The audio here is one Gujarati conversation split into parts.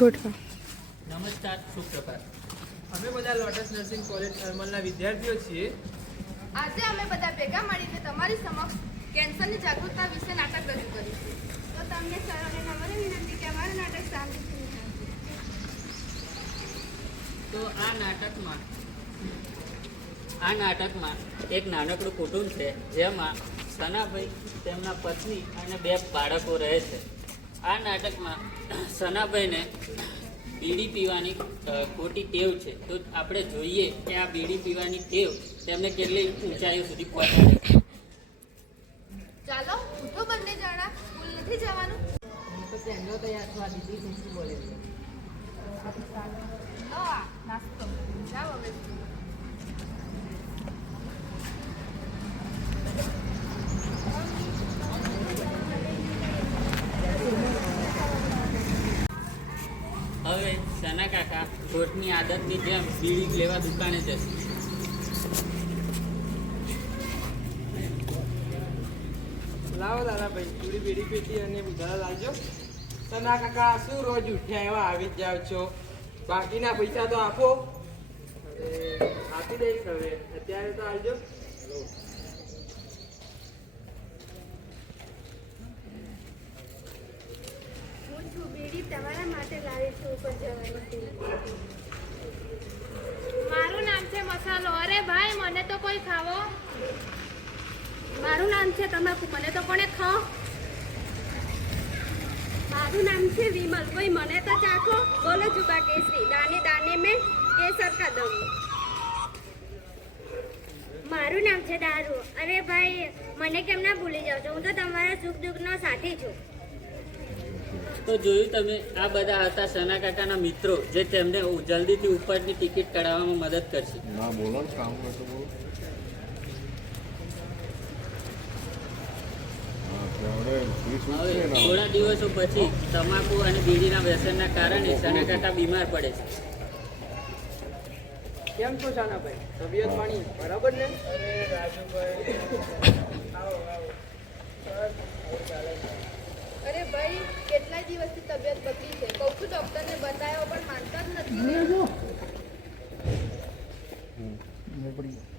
ગોઠવા. નમસ્કાર, સુપ્રભાત. અમે બધા લોટસ નર્સિંગ કોલેજ થર્મલના વિદ્યાર્થીઓ છીએ. આજે અમે બધા ભેગા મળીને તમારી સમક્ષ કેન્સરની જાગૃતતા વિશે નાટક રજૂ કરીશું. તો તમને સરોને નમ્ર વિનંતી કે અમારું નાટક શાંતિથી નિહાળજો. તો આ નાટકમાં એક નાનકડું કુટુંબ છે, જેમાં સનાભાઈ, તેમના પત્ની અને 2 બાળકો રહે છે. આ નાટકમાં સનાભાઈને બીડી પીવાની ખોટી ટેવ છે. તો આપણે જોઈએ કે આ બીડી પીવાની ટેવ તેમને કેટલી ઊંચાઈઓ સુધી પહોંચાડે છે. ચાલો ઉઠો બંને જણા, સ્કૂલ નથી જવાનું? તો તેમનો તૈયાર થવા દીધી ખુશી બોલે છે. લો આ નાસ્તો, જાઓ હવે સ્કૂલ. હવે સના કાકા રોજની આદતની જેમ બીડી લેવા દુકાને જશે. લાવો દાદાભાઈ, થોડી બીડી પીતી અને ઉધાર લાવજો. સના કાકા, શું રોજ ઉઠ્યા એવા આવી જ જાવ છો? બાકીના પૈસા તો આપો. આપી દઈશ હવે, અત્યારે તો આવજો. હું છું બીડી તમારા માટે લાવી છું ઉપર જવાની. મારું નામ છે મસાલો. અરે ભાઈ, મને તો કોઈ ખાવો. મારું નામ છે તમાકુ. મને તો કોને ખાઓ. મારું નામ છે વિમલ. કોઈ મને તો ચાખો. બોલો જુબા કેસરી, દાને દાને મેં કેસર કા દમ. મારું નામ છે દારૂ. અરે ભાઈ, મને કેમ ના ભૂલી જાવ છો? હું તો તમારા સુખ દુઃખનો સાથી છું. તો જોયું તમે, આ બધા હતા સના કાકાના મિત્રો, જે તેમને જલ્દીથી ઉપરની ટિકિટ કઢાવવામાં મદદ કરશે. ના બોલો ને, કામ કરતો બોલો. હવે થોડા દિવસો પછી તમાકુ અને બીડીના વ્યસનના કારણે સના કાકા બીમાર પડે છે. કેમ છો શાનાભાઈ? તબિયત પાણી બરાબર ને? અરે રાજુભાઈ, આવો આવો. અરે ભાઈ, કેટલા દિવસથી તબિયત બગડી છે. કહું છું ડોક્ટરને બતાવ્યો, પણ માનતા જ નથી.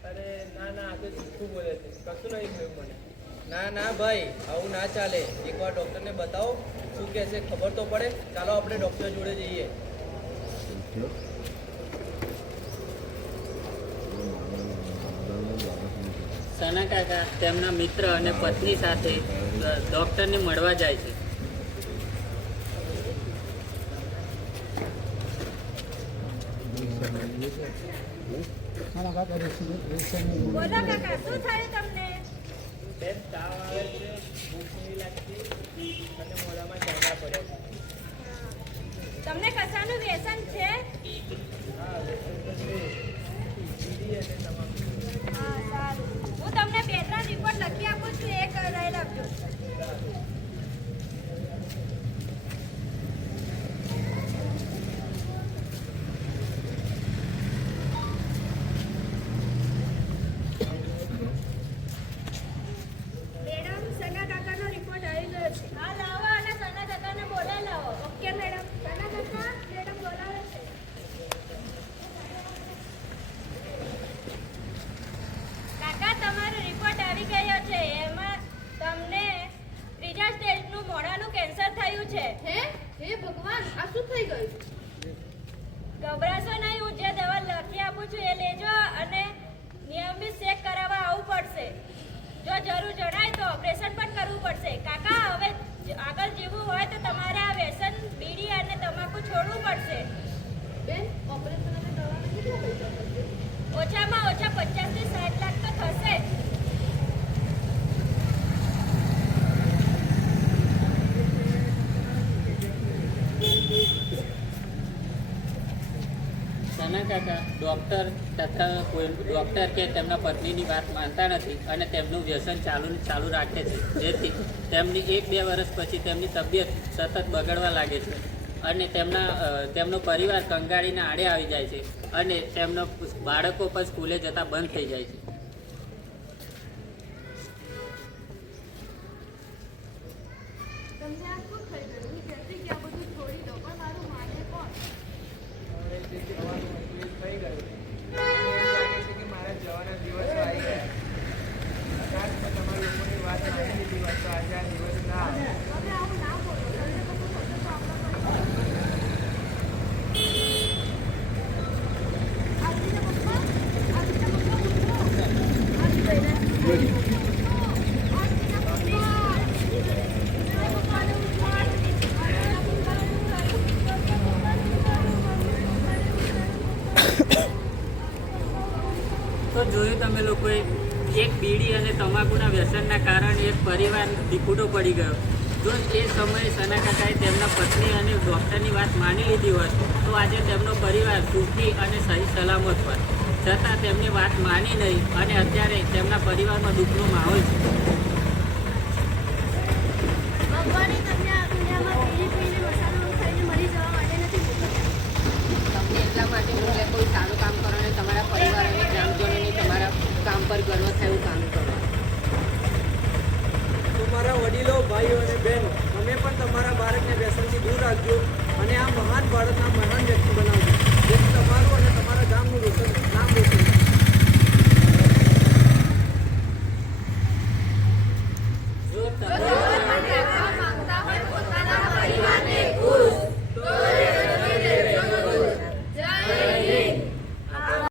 અરે ના ના, આ તો જૂઠું બોલે છે. કશું નહીં થયું મને. ના ના ભાઈ, આવું ના ચાલે. એકવાર ડૉક્ટરને બતાવો, શું કહે છે ખબર તો પડે. ચાલો આપણે ડૉક્ટર જોડે જઈએ. સના કાકા તેમના મિત્ર અને પત્ની સાથે ડૉક્ટરને મળવા જાય છે. બોલો કાકા, શું થયું તમને? બેન, તાવ આવે છે, ભૂખ નહીં લાગતી અને મોઢામાં ચાંદા પડે છે. તમને કશાનું વ્યસન છે? હા, વ્યસન તો છે. બીડી અને તમાકુ. હા, સારું. હું તમને 2-3 રિપોર્ટ લખી આપું છું, એ કરાવી રાખજો. મેડમ, સના કાકાનો રિપોર્ટ આવી ગયો છે. હા, લાવો અને સના કાકાને બોલાવી લાવો. Okay madam. સના કાકા, મેડમ બોલાવે છે. કાકા, તમારો રિપોર્ટ આવી ગયો છે. એમાં તમને 3જા સ્ટેજનું મોઢાનું કેન્સર થયું છે. હે ભગવાન, આ શું થઈ ગયું? ગભરાશો નહીં. હું જે દવા લખી આપું છું એ લેજો અને નિયમિત ચેક કરાવવા આવવું પડશે. જો જરૂર જણાય તો ઓપરેશન પણ કરવું પડશે. કાકા, હવે આગળ જીવવું હોય તો તમારે આ વ્યસન બીડી અને તમાકુ છોડવું પડશે. બેન, ઓપરેશન અને દવાના કેટલા પૈસા થશે? ઓછામાં ઓછા 50 થી 60 લાખ તો થશે. સના કાકા ડૉક્ટર કે તેમના પત્નીની વાત માનતા નથી અને તેમનું વ્યસન ચાલુ રાખે છે, જેથી તેમની 1-2 વર્ષ પછી તેમની તબિયત સતત બગડવા લાગે છે અને તેમનો પરિવાર કંગાળીને આડે આવી જાય છે અને તેમના બાળકો પણ સ્કૂલે જતા બંધ થઈ જાય છે. તમને આ શું થઈ ગયું? હું કહેતી કે આ બધું છોડી દો, પણ મારું માને કોણ? તો આજે આ દિવસ ના આવે. તમે આવું ના બોલો તમને કશું થશે તો આપણે આરતીના પપ્પા તો જોયું તમે લોકોએ એક બીડી અને તમાકુના વ્યસનના કારણે એક પરિવાર વિખૂટો પડી ગયો. જો એ સમયે સના કાકાએ તેમના પત્ની અને ડૉક્ટરની વાત માની લીધી હોત તો આજે તેમનો પરિવાર સુખી અને સહી સલામત હોત. છતાં તેમની વાત માની નહીં અને અત્યારે તેમના પરિવારમાં દુઃખનો માહોલ છે. ભગવાને તમને આ દુનિયામાં પીને પીને મસાલો ખાઈને મરી જવા માટે નથી મોકલ્યા. તમને એટલા માટે મોકલે કોઈ સારું કામ કરો અને તમારા પરિવારોને